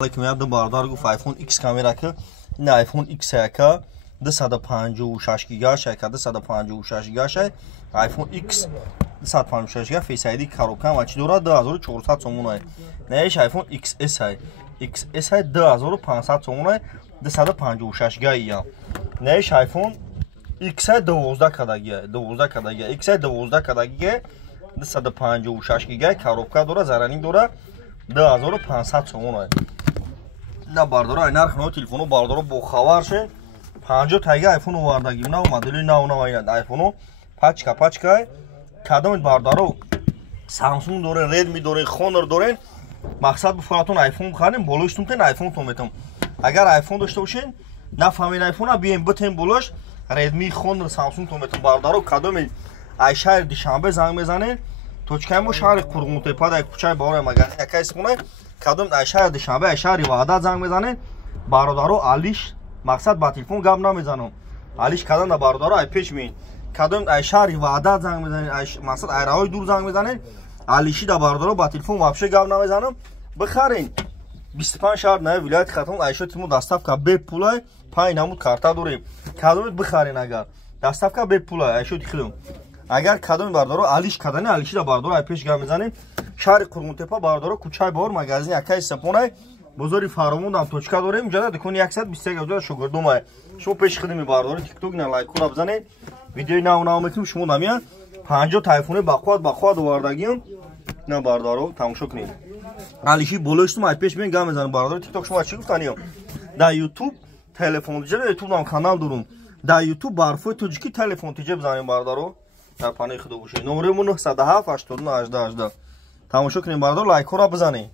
Alaikum bardar guf iPhone X kamera ki ne iPhone X ka 256 GB ka 256 GB iPhone X 256 GB Face ID коробка ва чи дорад 2400 сомон ай неаш iPhone XS ай XS ай 2500 сомон ай 256 GB я неаш iPhone X ай 12 кадаги X ай 12 кадаги 256 GB коробка дора заранин дора 2500 сомон ай на бардора ай нарх но телефону бардора бо хабар ше 50 тайга iPhone овардагим нав модели нав айнад iPhone пачка кадом бардоро Samsung дорен Redmi дорен Honor дорен мақсад буфаратон iPhone бихарем болоштум тен iPhone то метам агар iPhone дошта бошен нафамин iPhone бием бутен болош Redmi Honor Samsung то метам бардоро кадом ай шаҳр душанбе занг мезанен точкаи мо шаҳри Қурғунтепа дар кӯчаи бора магани якайс хона кадом ай шаҳр душанбе ай шаҳри Ваҳдат занг мезанен бародаро Алиш мақсад ба телефон гап намезанам Алиш кадом да бародаро ай пеш меин кадом ай шаҳри Ваҳдат занг мезанен ай мақсад ай раҳои дур занг мезанен Алиши да бародаро ба телефон вообще гап намезанам бихарен 25 шаҳр наи вилояти Хатон ай шо тимо доставка бе пулай пай намуд карта дорем кадом бихарен агар доставка бе пулай ай шо тихлем агар кадом бародаро Алиш кадани Алиши да бародаро ай пеш гап мезанем шаҳри Қурғунтепа бародаро кӯчаи бор магазин якай сапонай бозори фаромондам точка дорем ҷада дукони 121 ҷада шогирдумай шумо пеш хидми бардори тикток на лайкура бзанед видеои нав метим шумо намия 50 тайфони бақувват овардагим на бардаро тамошо кунед алиши болоштум ай пеш мен гам мезанам бардори тикток шумо чӣ гуфтаниё дар ютуб телефон ҷада ютуб нам канал дорум дар ютуб барфои тоҷики телефон тиҷа бзанем бардаро дар панаи худо бошед номеремон 907 89 18 тамошо кунед бардор лайкура бзанед